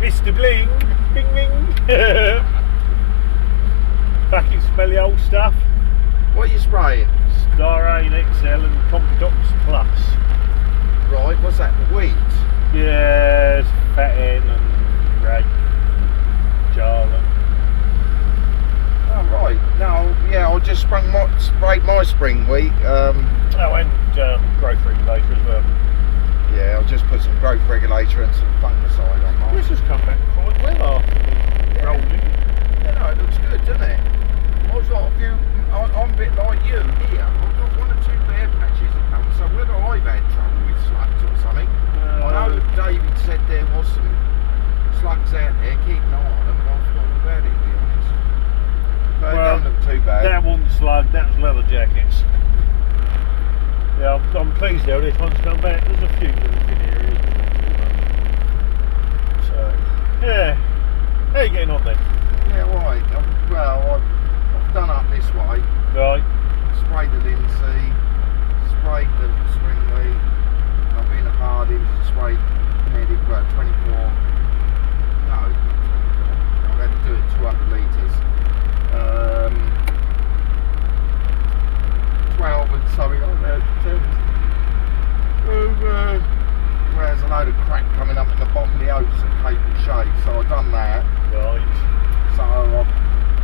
Mr. Bling, bing bing. Fucking smelly old stuff. What are you spraying? Starane XL and Compodox Plus. Right, what's that? The weeds? Yeah, it's fat hen and rag, jarlin. Oh right. No, yeah, I just sprayed my spring wheat. Oh, and growth regulator as well. Yeah, I'll just put some growth regulator and some fungicide on mine. This has come back quite well after rolling. Yeah, no, it looks good, doesn't it? I was like, I'm a bit like you here. I've got one or two bare patches that come, so whether I've had trouble with slugs or something. I know David said there was some slugs out there, keep an eye on them, and I forgot about it, to be honest. But they don't look too bad. That wasn't slug, that was leather jackets. Yeah, I'm pleased how this one's come back. There's a few little thin areas, but not too much. So, yeah. How are you getting on then? Yeah, right. Well, I've done up this way. Right. Sprayed the linseed, sprayed the spring wheat. I've been at Hardings, sprayed nearly 24. No, not 24. I've had to do it 200 litres. 12 and something on there. Whereas a load of crack coming up in the bottom of the oats at Cape and Shade, so I've done that. Right. So I've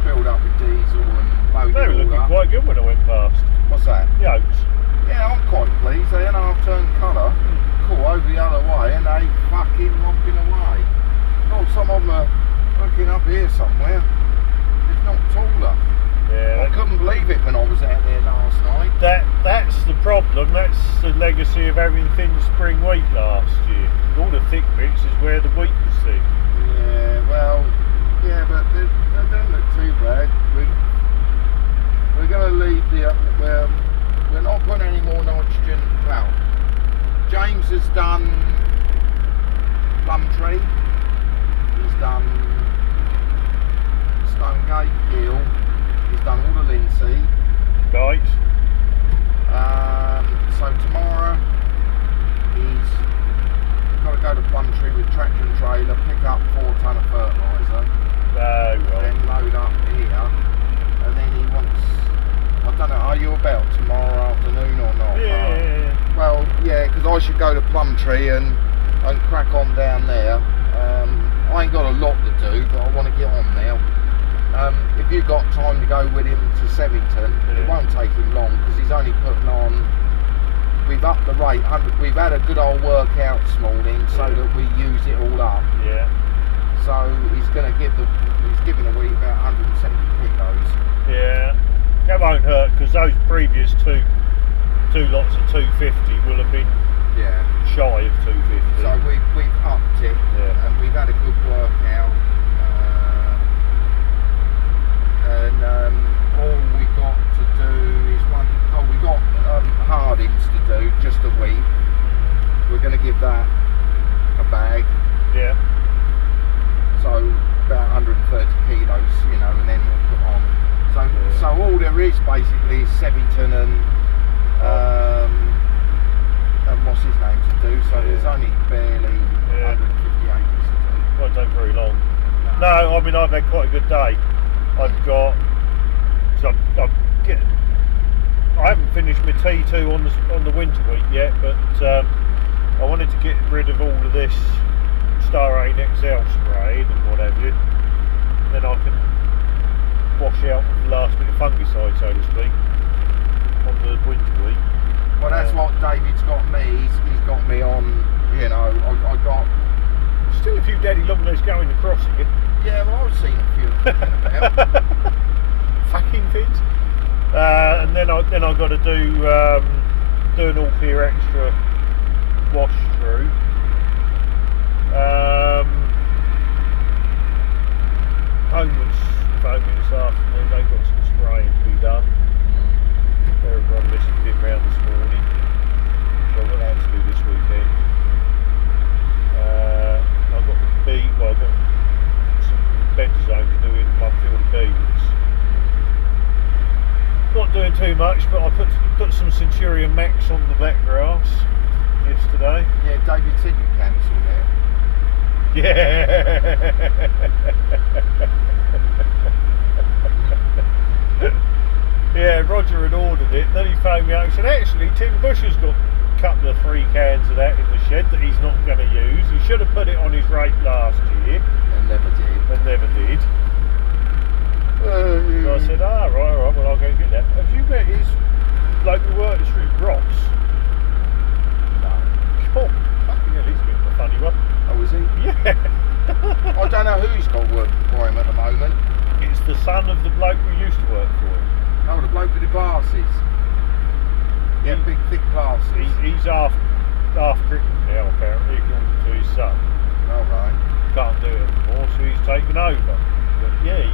filled up with diesel and loaded They were all looking up. quite good when I went past. What's that? The oats. Yeah, I'm quite pleased. They had half turned colour. Cool, over the other way, and they fucking romping away. Oh, some of them are fucking up here somewhere. If not taller. Yeah. I couldn't believe it when I was out there last night. That's the problem. That's the legacy of having thin spring wheat last year. All the thick bits is where the wheat was thick. Yeah, well, yeah, but they don't look too bad. We're going to leave the we're not putting any more nitrogen. Well, James has done Plumtree. He's done Stonegate Hill. He's done all the linseed. Right. So tomorrow he's got to go to Plumtree with tractor and trailer, pick up 4 tonne of fertiliser, Right. then load up here, and then he wants, I don't know, are you about tomorrow afternoon or not? Yeah. Well, yeah, because I should go to Plumtree and crack on down there. I ain't got a lot to do, but I want to get on now. If you've got time to go with him to Sevington, it won't take him long because he's only putting on. We've upped the rate. We've had a good old workout this morning so that we use it all up. Yeah. So he's going to give he's giving a week about 170 kilos. Yeah. That won't hurt because those previous two lots of 250 will have been shy of 250. So we've upped it, and we've had a good workout. And all we got to do is we got Hardings to do, just a week. We're going to give that a bag. Yeah. So about 130 kilos, you know, and then we'll put on. So all there is basically is Sevington and what's his name to do. So there's only barely 150 acres to do. Won't take very long. No, I mean I've had quite a good day. I've got. I haven't finished my T2 on the winter wheat yet, but I wanted to get rid of all of this Starane XL sprayed and what have you. Then I can wash out the last bit of fungicide, so to speak, on the winter wheat. Well, that's what David's got me. He's got me on. You know, I got still a few daddy long legs going across it. Yeah, well, I've seen a few. Fucking Fucking things. And then I got to do an all clear extra wash through. Homewood's phoned me this afternoon. They've got some spraying to be done. Everyone listed it round this morning, so I've got that to do this weekend. I've got I've got some benzones doing one field of beans. Not doing too much, but I put some Centurion Max on the black grass yesterday. Yeah, David said you cancelled it. Yeah. Yeah, Roger had ordered it, then he phoned me up and said, actually, Tim Bush has got a couple of 3 cans of that in the shed that he's not going to use. He should have put it on his rate last year. And never did. And never did. So I said, right, well, I'll go and get that. Have you met his local works room, Ross? No. Oh, fucking hell, he's a bit of a funny one. Oh, is he? Yeah. I don't know who's got work for him at the moment. It's the son of the bloke who used to work for him. Oh, the bloke with the glasses. Yeah, big thick glasses. He's half crippled now, apparently, according to his son. Oh, right. Can't do it anymore, so he's taken over. But yeah, he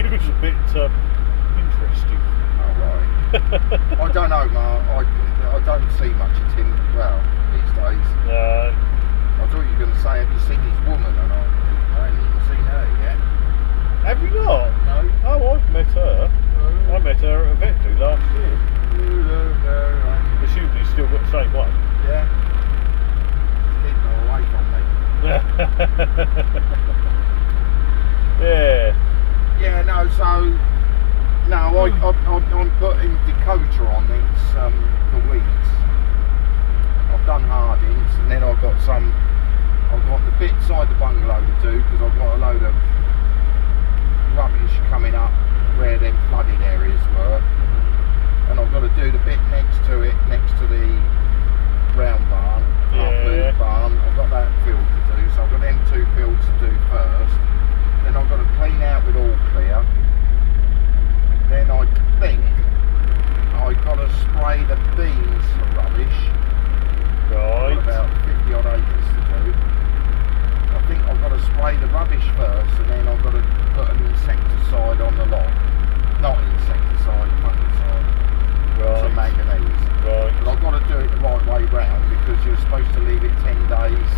was a bit interesting. Oh, right. I don't know, Mark. I don't see much of Tim these days. I thought you were going to say, have you seen his woman? And I haven't even seen her yet. Have you not? No. Oh, I've met her. I met her at a vet do last year. Assuming he's still got the same one. Yeah. Keeping her away from me. Yeah. Yeah, no, so... No, I'm putting Dakota on it for weeks. I've done hardings, and then I've got the bit side the bungalow to do, because I've got a load of rubbish coming up where them flooded areas were, and I've got to do the bit next to it, next to the round barn, half-moon barn. I've got that field to do, so I've got them 2 fields to do first. Then I've got to clean out with all clear. Then I think I've got to spray the beans for rubbish. Right. I've got about 50 odd acres to do. I think I've got to spray the rubbish first, and then I've got to put an insecticide on the lot. Not insecticide, fungicide. Right. Some manganese. Right. But I've got to do it the right way round, because you're supposed to leave it 10 days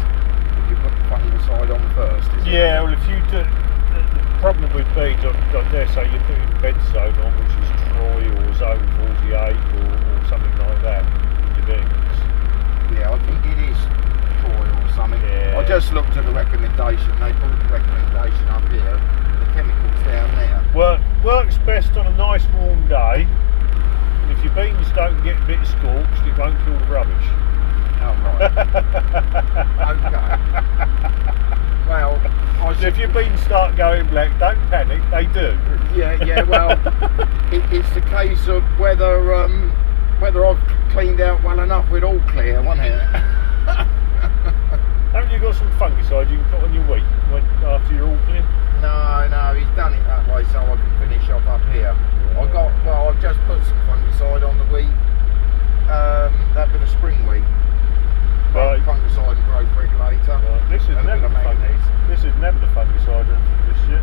if you put the fungicide on first, isn't it? Yeah, well, if you do, the problem with beans, I dare say you're putting benzone on, which is Troy or Zone 48 or something like that, your beans. Yeah, I think it is Troy or something. Yeah. I just looked at the recommendation. They put the recommendation up here. The chemicals down there. Works best on a nice warm day. And if your beans don't get a bit scorched, it won't kill the rubbish. Oh, right. Okay. Well, if your beans start going black, don't panic, they do. Yeah, well, it's the case of whether I've cleaned out well enough with all clear, wasn't it? Haven't you got some fungicide you can put on your wheat after you're all clear? No, he's done it that way so I can finish off up here. Yeah. I've just put some fungicide on the wheat. That bit of spring wheat. Right. Fungicide and growth regulator. Right. This is never the fungicide this year.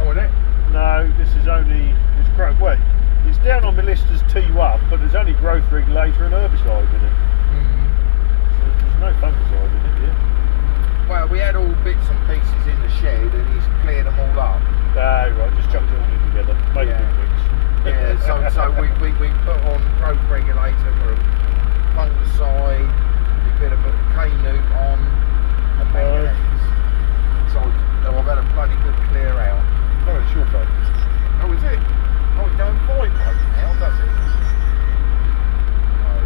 Oh, is it? No, this is only growth. Wait, it's down on the list as T1, but there's only growth regulator and herbicide in it. So there's no fungicide in it, yeah. Well, we had all bits and pieces in the shed, and he's cleared them all up. Ah, right, just chucked it all in together, make a good mix. Yeah, so we put on growth regulator for fungicide, a bit of K-Nuke on, and manganese. So I've had a bloody good clear out. Oh, it's your phone. Oh, is it? Oh, it don't vibrate now, does it? Oh,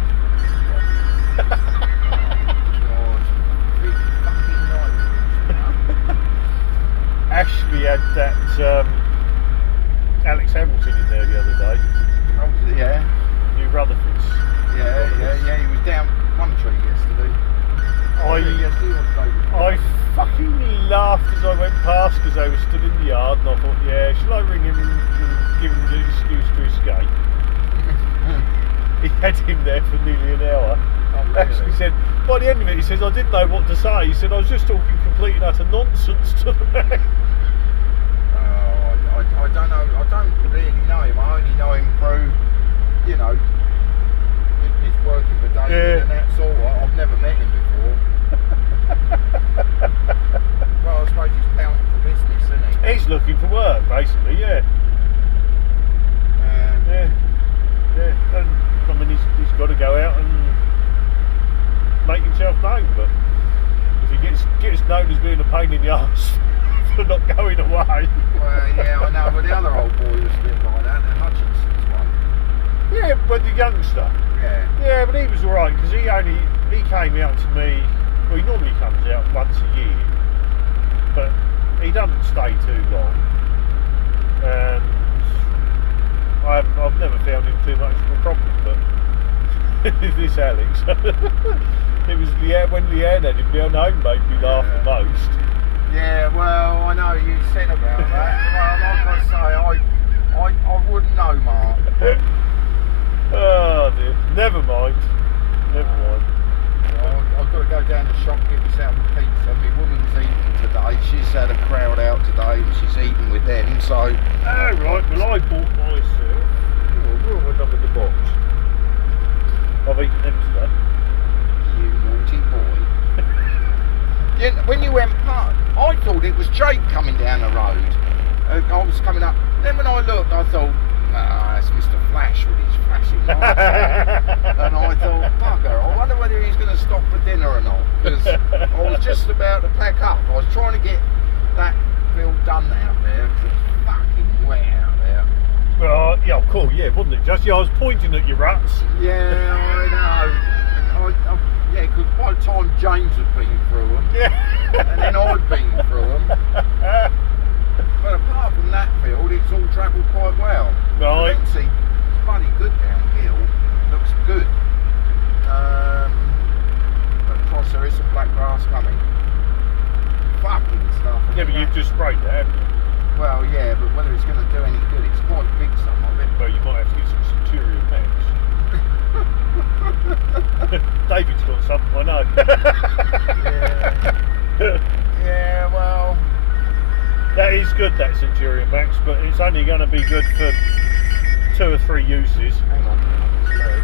God. Big fucking nightmare. Ashley had that Alex Hamilton in there the other day. Oh, yeah. New Rutherfords. Yeah. He was down Plumtree yesterday. I fucking laughed as I went past because they were stood in the yard, and I thought, yeah, shall I ring him and give him an excuse to escape? He had him there for nearly an hour. Oh, really? Actually said, by the end of it, he says, I didn't know what to say. He said, I was just talking complete and utter nonsense to the man. I don't know. I don't really know him. I only know him through, you know, his working for David and that sort of. I've never met him before. Well, I suppose he's bound for business, isn't he? He's looking for work, basically, yeah. Yeah. And I mean, he's got to go out and make himself known, but if he gets known as being a pain in the arse for not going away. Well, yeah, I know, but the other old boy was a bit like that, the Hutchinson's one. Yeah, but the youngster. Yeah. Yeah, but he was alright, because he came out to me, well, he normally comes out once a year, but he doesn't stay too long. And I've never found him too much of a problem, but this Alex, it was when Leanne had him down home made me laugh the most. Yeah, well, I know you said about that. Well, like I say, I wouldn't know, Mark. Oh dear, never mind. Well, I've got to go down the shop and get myself a pizza. My woman's eating today. She's had a crowd out today and she's eating with them, so... Oh right, well I bought myself... Oh, what have I done with the box? I've eaten them today. You naughty boy. Yeah, when you went past, I thought it was Jake coming down the road. I was coming up. Then when I looked, I thought, it's Mr. Flash with his flashing lights. And I thought, bugger, I wonder whether he's going to stop for dinner or not. Because I was just about to pack up. I was trying to get that field done out there because it's fucking wet out there. Yeah, cool, yeah, wasn't it? Just, yeah, I was pointing at your ruts. Yeah, I know. Yeah, because by the time James had been through them, and then I'd been through them. But apart from that field, it's all travelled quite well. Right. It's bloody good downhill. Looks good. But across there is some black grass coming. Fucking stuff. Yeah, but you've just sprayed that, haven't you? Well, yeah, but whether it's going to do any good, it's quite big, some of it. Well, you might have to get some Centurion Max. David's got some, I know. Yeah, well... That is good, that Centurion Max, but it's only going to be good for 2 or 3 uses. Hang on. Sorry.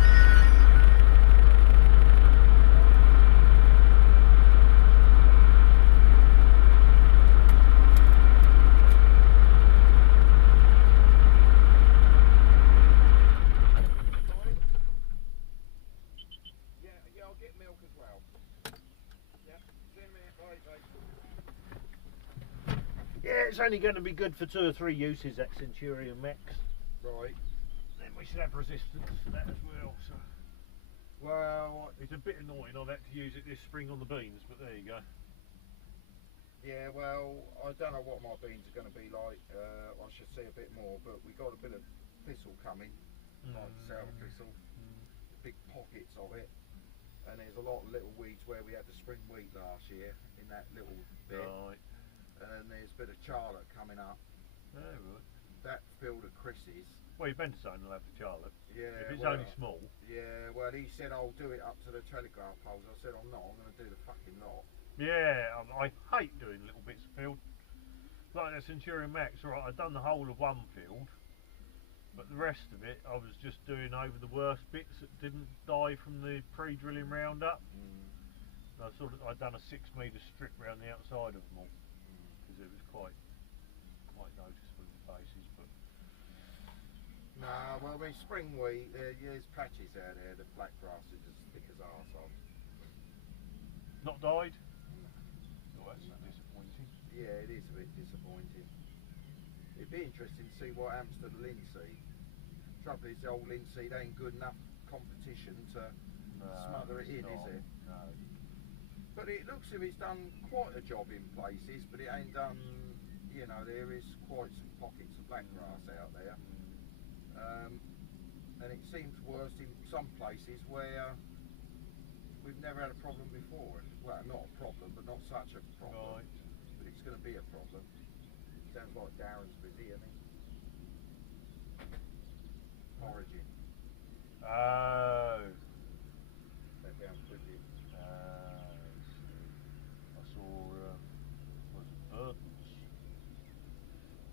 Yeah, I'll get milk as well. Yeah, send me a bye. Yeah, it's only going to be good for 2 or 3 uses, that Centurion Max. Right. Then we should have resistance to that as well. So. Well, it's a bit annoying, I've had to use it this spring on the beans, but there you go. yeah, well, I don't know what my beans are going to be like. I should see a bit more, but we got a bit of thistle coming, like sour thistle, big pockets of it. And there's a lot of little weeds where we had the spring wheat last year in that little bit. Right. And there's a bit of charlotte coming up. Oh, right. That field of Chris's. Well, you've been to saying they'll have the charlotte. Yeah. If it's well, only small. Yeah, well, he said I'll do it up to the telegraph poles. I said I'm not. I'm going to do the fucking lot. Yeah, I hate doing little bits of field. Like that Centurion Max, right, I'd done the whole of one field, but the rest of it I was just doing over the worst bits that didn't die from the pre-drilling roundup. I'd done a 6-metre strip around the outside of them all, because it was quite noticeable in places. But nah, well, with spring wheat, there's patches out there. The black grass is as thick as arsehole. not died? Oh, that's disappointing. Yeah, it is a bit disappointing. It'd be interesting to see what happens to the linseed. Trouble is, the old linseed ain't good enough competition to smother it in, is it? No. But it looks as if it's done quite a job in places, but it ain't done, you know, there is quite some pockets of black grass out there. And it seems worse in some places where we've never had a problem before. Well, not a problem, but not such a problem. Right. But it's going to be a problem. Sounds like Darren's busy, isn't he? Origin. Oh. They're down quickly. I saw, was it Burton's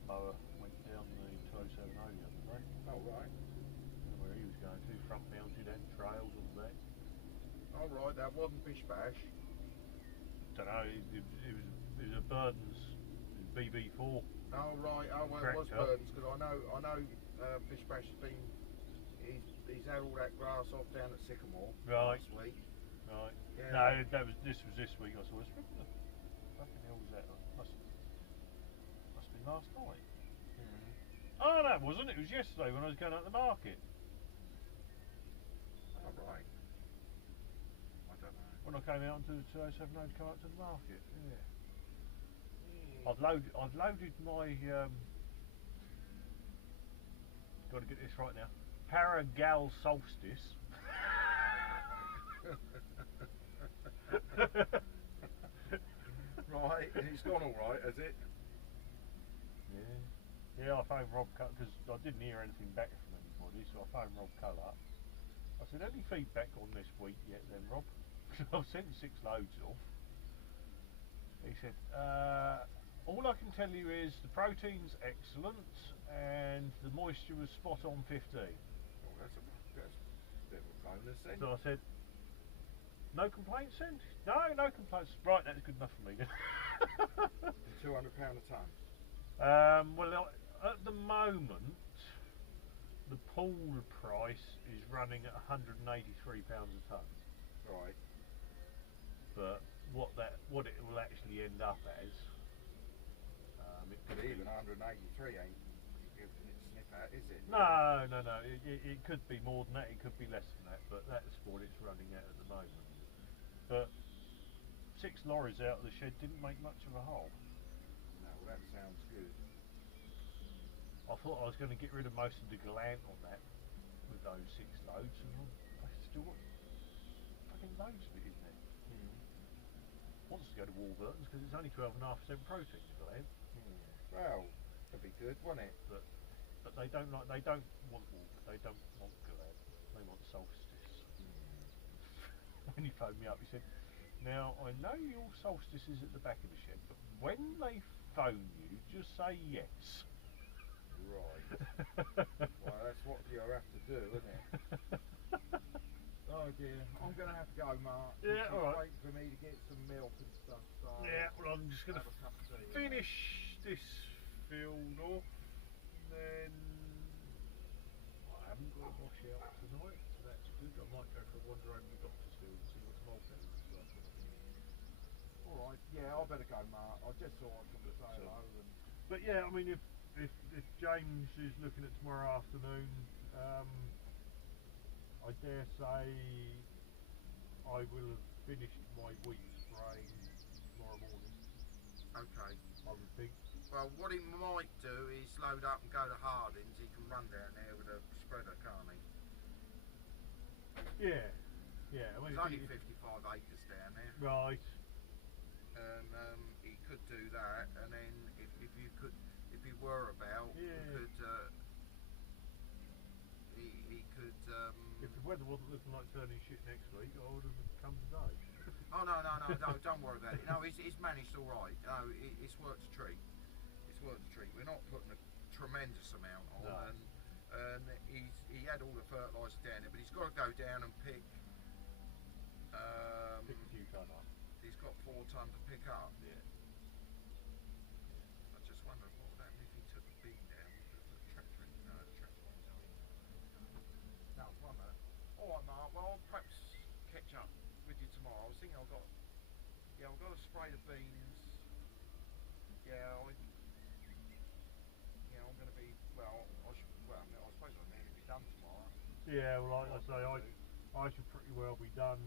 mower went down the 207 the other day. Oh, right. Where he was going to, front mounted and trails, all that. Oh, right, that wasn't Bish Bash. Don't know, it was a Burton's BB4. Oh, right, oh, well, it was Burton's, because I know Bish Bash has been, he's had all that grass off down at Sycamore last week. Right. Yeah. No, this was this week. I saw. What the fucking hell was that? Must have been last night. Oh, that wasn't. It was yesterday when I was going out to the market. Oh, right. I don't know. When I came out onto the 207 road to come up to the market. Yeah. I've loaded my. Got to get this right now. Paragal Solstice. Right, and it's gone all right, has it? Yeah, I phoned Rob Cull because I didn't hear anything back from anybody, so I phoned Rob Cull up. I said, any feedback on this week yet then, Rob? I've sent 6 loads off. He said, all I can tell you is the protein's excellent and the moisture was spot on 15. Oh, that's a bit of a bonus then. So I said, no complaints then? No complaints. Right, that's good enough for me then. £200 a tonne? Well, at the moment, the pool price is running at £183 a tonne. Right. But what it will actually end up as, it could But even be, 183 ain't giving it a sniff at, is it? No. It could be more than that. It could be less than that. But that's what it's running at the moment. But 6 lorries out of the shed didn't make much of a hole. No, well, that sounds good. I thought I was going to get rid of most of the gland on that with those 6 loads, and I still got fucking loads of it in there. Wants to go to Warburton's because it's only 12.5% protein, the gland. Well, that'd be good, wouldn't it? But they don't want Warburton. They don't want gland. They want Solstice. When he phoned me up, he said, "Now I know your Solstice is at the back of the shed, but when they phone you, just say yes." Right. Well, that's what you have to do, isn't it? Oh dear, I'm going to have to go, Mark. Yeah, alright. Wait for me to get some milk and stuff. So Yeah, well, I'm just going to have a cup of tea. finish this field off, then I haven't got a wash out tonight, so that's good. I might go for a wander over the doctor's field and see what's mould down and stuff. Alright, yeah, I better go, Mark. I just thought I'd come to say hello. And But yeah, I mean, if James is looking at tomorrow afternoon, I dare say I will have finished my wheat spraying tomorrow morning. okay. I would think. Well, what he might do is load up and go to Harding's. He can run down there with a spreader, can't he? Yeah. I mean, There's only 55 acres down there. Right. And he could do that, and then if he were about, Yeah. he could. If the weather wasn't looking like turning shit next week, I would have come today. Oh no, don't worry about it. No, he's managed all right. No, it's worth a treat. It's worth a treat. We're not putting a tremendous amount on, No. and he had all the fertiliser down there, but he's got to go down and pick. Pick a few ton up. He's got 4 tonne to pick up. Yeah. I just wonder what would happen if he took the beam down. The tractor, no, the tractor won't go in. No, one minute. Alright, Mark, well, I'll perhaps catch up with you tomorrow. I was thinking I've got to spray the beans. I'm going to be, I suppose I'm going to be done tomorrow. Yeah, well, like I say, I should pretty well be done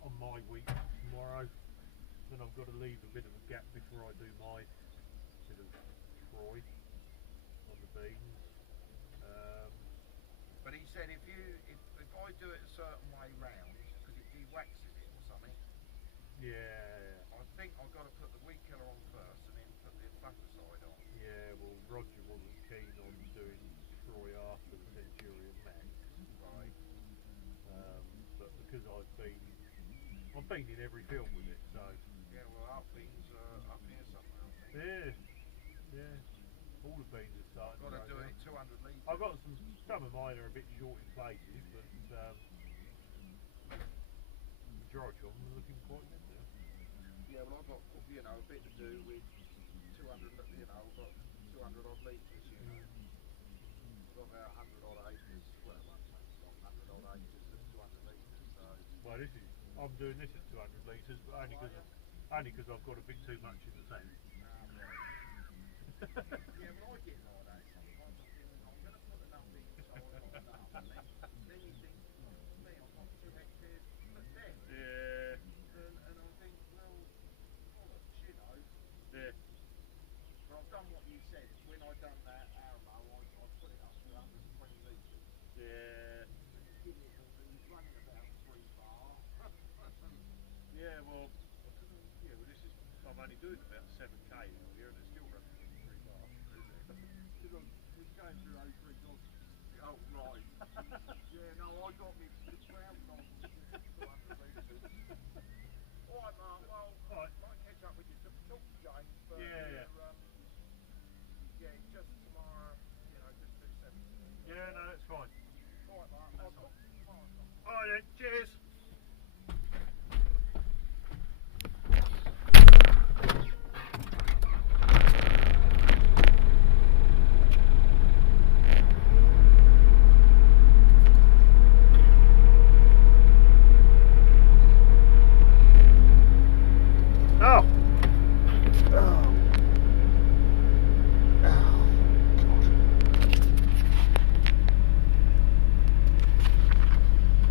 on my week tomorrow. Then I've got to leave a bit of a gap before I do my bit of Troy on the beans. But he said if I do it a certain way round, because it de-waxes it or something, Yeah. I think I've got to put the weed killer on first and then put the fungicide on. Yeah, well, Roger wasn't keen on doing Troy after the Centurion Max. Right. but because I've been in every film with it, so Yeah, well, our beans are up here somewhere, I think. yeah, all the beans are starting. Got to to do grow it now. 200 litres. I've got some of mine are a bit short in places, but the majority of them are looking quite good now. Yeah, well, I've got, you know, a bit to do with 200, you know, I've got 200 odd litres, you know. I've got about 100 odd acres, well, I won't say it's got 100 odd acres of 200 litres, so. Well, I'm doing this at 200 litres, but only because I've got a bit too much in the tank. Yeah, well, I get like that sometimes. I think I'm going to put enough in so I've got enough, and then you think, oh, me, I've got 2 hectares put there. Yeah. And I think, well, bollocks, you know. Yeah. But I've done what you said. When I done that arrow, I put it up to 120 litres. Yeah. Give it he's running about 3 bar. Yeah, well, I don't know. Yeah, well, I'm only doing about 7k now here, and it's still running 3 bar. Because I was going through 03 dogs. Oh, right. Yeah, no, I got me ground on 200 litres. Alright, Mark, well, Alright. might catch up with you. Talk to James, but Yeah. yeah, just tomorrow, you know, just do 7. Yeah, no, that's fine. Alright, Mark, I'll talk to you tomorrow. Alright then, cheers. Oh.